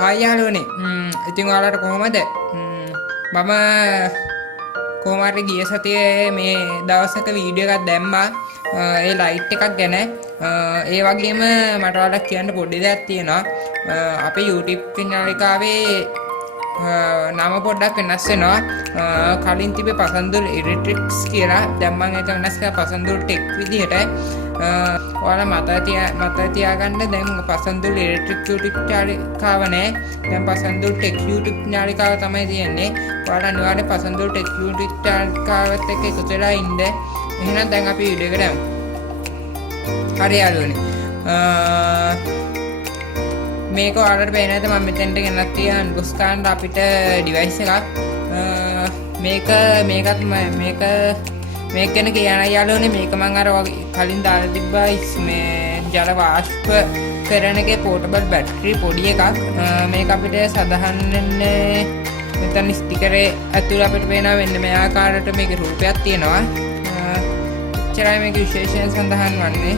Hi යාළුවනේ. ඉතින් ඔයාලට කොහොමද? මම කොහොම හරි ගිය සතියේ මේ දවසක වීඩියෝ එකක් දැම්මා. ඒ ලයිට් එකක් ගැන. ඒ වගේම මට ඔයාලට කියන්න පොඩි දෙයක් තියෙනවා. අපේ YouTube නාලිකාවේ නම පොඩ්ඩක් වෙනස් වෙනවා. කලින් තිබේ පසන්දුල් ඉලෙක්ට්‍රික්ස් කියලා. දැන් මම ඒක වෙනස් කරලා පසන්දුල් ටෙක් විදිහට. ඔයාලා මතක තියාගන්න දැන් පසන්දුල් ඉලෙක්ට්‍රික් YouTube නාලිකාව නෑ. දැන් පසන්දුල් ටෙක් YouTube නාලිකාව තමයි තියෙන්නේ. ඔයාලා අනිවාර්යෙන් පසන්දුල් ටෙක් YouTube නාලිකාවත් එක්ක එකතු වෙලා ඉන්න. එහෙනම් දැන් අපි වීඩියෝ එකට යමු. හරි යාළුවනේ. මේක ඔයාලට පේන්නේ නැද්ද මම මෙතෙන්ට ගෙනත් තියා අන්බොක්ස් කරන්න අපිට ඩිවයිස් එකක්. මේක ගැන කියන යාළුවනේ මේක මම අර කලින් දාලා තිබ්බා මේ ජල වාෂ්ප කරන එකේ පෝටබල් බැටරි පොඩි එකක්. මේක අපිට සඳහන් වෙන්නේ මෙතන ස්ටිකරේ ඇතුළේ අපිට පේනවා වෙන්න මේ ආකාරයට මේකේ රූපයක් තියෙනවා. එච්චරයි මේකේ විශේෂයෙන් සඳහන් වන්නේ.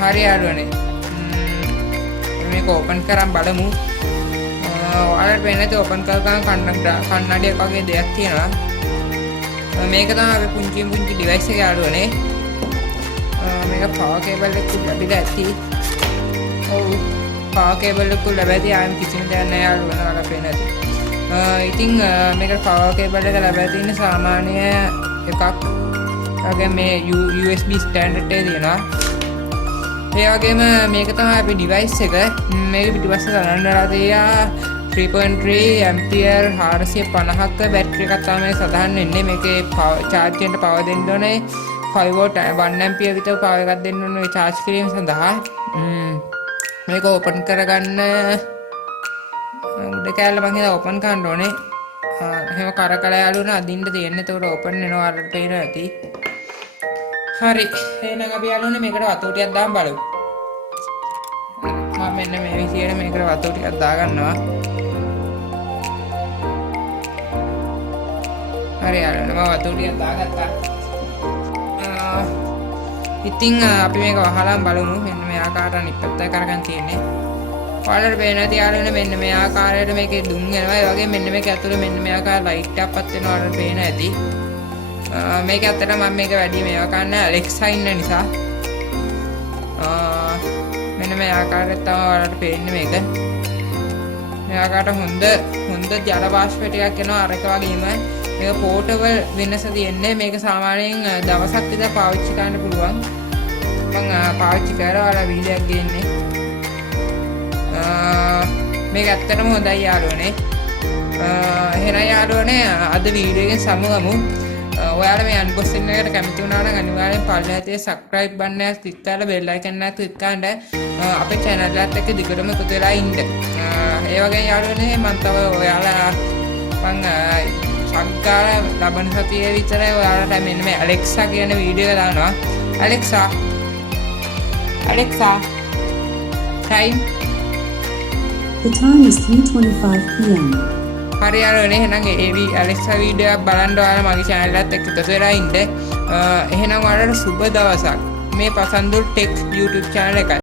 හරි යාළුවනේ. මේක ඕපන් කරන් බලමු. ඔයාලට පේන්නේ නැති ඕපන් කරගන්න කන්නඩියක් වගේ දෙයක් තියෙනවා. මේක තමයි අපි පුංචි ඩිවයිස් එක යාළුවනේ. මේක පවර් කේබල් එකක් ලැබිලා ඇති. ඔව් පවර් කේබල් එකක් ලැබෙති ආයෙම කිසිම දෙයක් නැහැ යාළුවනේ ඔයාලට පේන්නේ නැති. ඉතින් මේකට පවර් කේබල් එක ලැබලා තියෙන සාමාන්‍ය එකක්. වගේ මේ USB ස්ටෑන්ඩඩ් එකේ තියෙනවා. ඒ වගේම මේක තමයි අපේ ඩිවයිස් එක. මේක පිටිපස්සේ සඳහන් වෙලා 3.3 ඇම්පියර් 450ක බැටරි එකක් තමයි සඳහන් වෙන්නේ. මේකේ charge එකකට power දෙන්න ඕනේ 5 volt 1 ඇම්පියර් විතර power එකක් දෙන්න ඕනේ මේ charge කිරීම සඳහා. මේක open කරගන්න උඩ කැල්ල මම හිතා open කරන්න ඕනේ. එහෙම කරකලා යාළුවනේ අදින්න තියෙන්නේ. ඒකට open වෙනවා වලට පේනවා ඇති. හරි එහෙනම් අපි යාළුවනේ මේකට වතුර ටිකක් දාන්න බලමු. මම මෙන්න මේ විදියට මේකට වතුර ටිකක් දාගන්නවා. හරි යාළුවනේ මම වතුර ටිකක් දාගත්තා. ඉතින් අපි මේක වහලා බලමු. මෙන්න මේ ආකාරයට අනිත් පැත්ත කරගෙන තියෙන්නේ. ඔයාලට පේන ඇති යාළුවනේ මෙන්න මේ ආකාරයට මේකේ දුම් වෙනවා. ඒ වගේ මෙන්න මේක ඇතුලේ මෙන්න මේ ආකාර ලයිට් එකක් පත් වෙනවා ඔයාලට පේන ඇති. මේක ඇත්තට මම මේක වැඩි මේවා කරන්න Alexa ඉන්න නිසා මෙන්න මේ ආකාරයට තමයි ඔයාලට පේන්නේ මේක. මේ ආකාරයට හොඳ ජල වාෂ්ප ටිකක් එනවා අර එක වගේම. මේක පෝටබල් වෙනස තියෙන්නේ. මේක සාමාන්‍යයෙන් දවසක් විතර පාවිච්චි කරන්න පුළුවන්. මම පාවිච්චි කරලා ඔයාලා වීඩියෝ එකක් ගේන්නේ. මේක ඇත්තටම හොඳයි යාළුවනේ. එහෙනම් යාළුවනේ අද වීඩියෝ එකෙන් සමුගමු. ඔයාලා මේ අන්බොක්සින් එකට කැමති වුණා නම් අනිවාර්යෙන් පල්ලෙහා තියෙන subscribe button එක ක්ලික් කරලා bell icon එක ක්ලික් කරන්න අපේ channel එකත් එක්ක දිගටම එකතු වෙලා ඉන්න. ඒ වගේ යාළුවනේ මම තව ඔයාලා සංකාර ලබන සතියේ විතරයි ඔයාලට මෙන්න මේ Alexa කියන වීඩියෝ එක දානවා. Alexa time. The time is 3:25 p.m. හරි යාළුවනේ එහෙනම් ඒ Alexa වීඩියෝ එක බලන්න ඔයාලා මගේ channel එකත් එක්ක එකතු වෙලා ඉන්න. එහෙනම් ඔයාලට සුබ දවසක්. මේ පසන්දුල් ටෙක් YouTube channel එකයි.